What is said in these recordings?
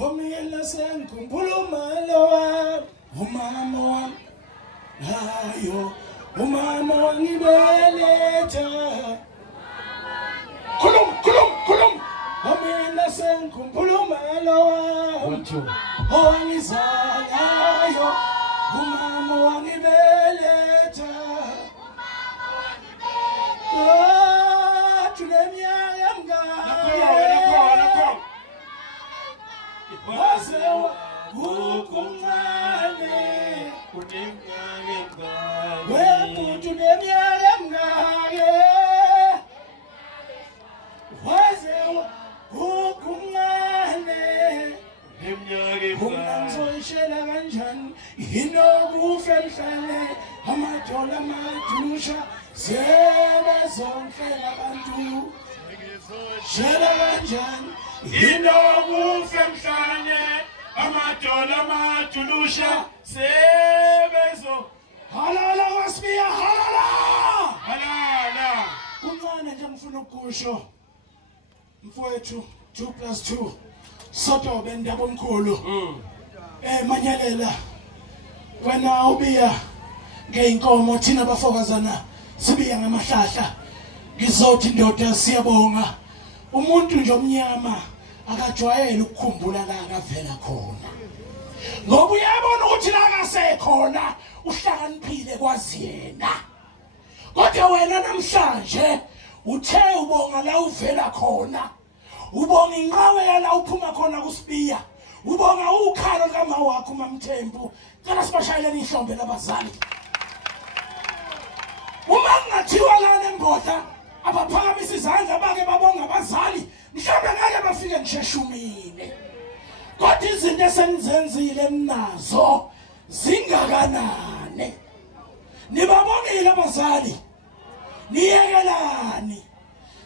Omiyela sengikhumbula umalo wami, umama wami, hayo, umama wangibeletha. Khulum. Omiyela sengikhumbula umalo wami, owangizalayo, umama wangibeletha. Tuneminyaka emingaka. Wazewa ukumncane wembutu neminyaka emingaka. Wazewa ukumncane ungangizoyishela kanjani inokufa emhlane amadola amadusha sebezongihlela abantu shela kanjani inokufa emhlane amadola amadulusha sebezo halala wasibiya halala kuncane nje ngifuna ukusho mfowethu 2+2 Sotobe ndaba omkhulu Manyalela wena ubiya ngeinkomo thina abafokazana sibiya ngamahlahla ngizothi ndoda siyabonga umuntu nje omnyama akajwayele ukukhumbula la akavela khona ngoba uyabona ukuthi la akasekhona uhlakaniphile kwazi yena kodwa wena namhlanje uthe ubonga la uvela khona ubonga inqawe yala uphuma khona kusibiya ubonga ukhalo lama wakho uMamthembu cela sibashayeleni ihlombe labazali uma ngathiwa lana embodla abaphakamisa izandla bake babonga abazali mhlawumbe ngeke bafike ngisheshumile kodwa izinto esenizenzile nazo zingakanani nibabongile abazali niyekelani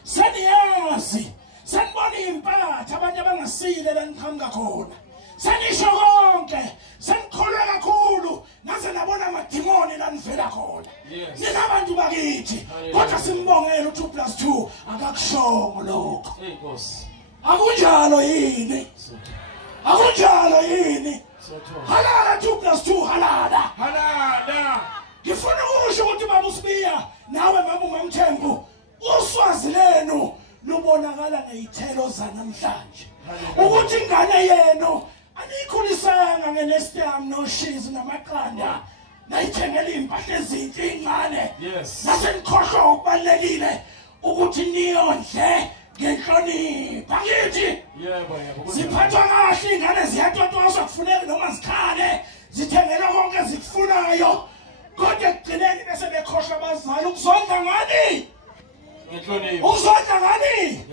seniyazi sanibona impatha abantu abangasile la niqhamuka khona sanisho konke sanikholwa kakhulu naze nabona amadimoni la nivela khona ninabantu bakithi kodwa simbongela u2+2 akakushongo lokho Nkosi akunjalo yini halala 2+2 halala ngifuna ukusho ukuthi baba uSibiya nawe mama uMamthembu uswazi lenu lubonakala ngezithelo zanamhlanje ukuthi ingane yenu anikhulisanga ngenestam noshizi namaqanda nayithengela impahla ezinhle incane nasenikhohlwa ukubalekile ukuthi niyondle ngenhlonipho ngithi ziphathwa kahle ingane ziyatotoswa kufuneka noma zikhale zithengela konke ezikufunayo kodwa ekugcineni bese bekhohlwa abazali ukuzondla ngani uzondla ngani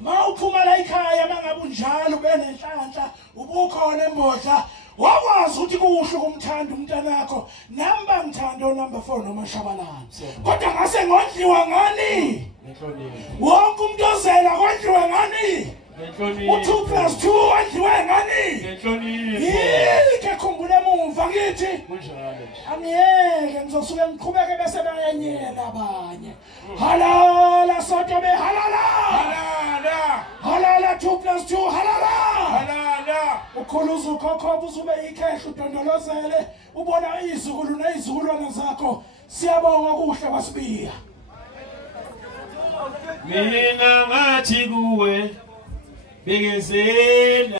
ma uphuma la ekhaya mangabe unjalo benenhlanhla ubukhona embodla wakwazi ukuthi kuhle kumthanda umntanakho namba mthando number 4 noma Shabalala kodwa ngase ngondliwa ngani wonke umuntu ozela kondliwe ngani u2+2 ondliwe ngani yike khumbule emumva ngithi angiyeke ngizosuke ngiqhubeke bese bayenyela abanye halala Sotobe halala 2+2 halala ukhuluza ukhokho uzube ikhehla udondolozele ubona izikulu nezizukulwana zakho siyabonga kuhle basibiya mina ngathi kuwe bekezela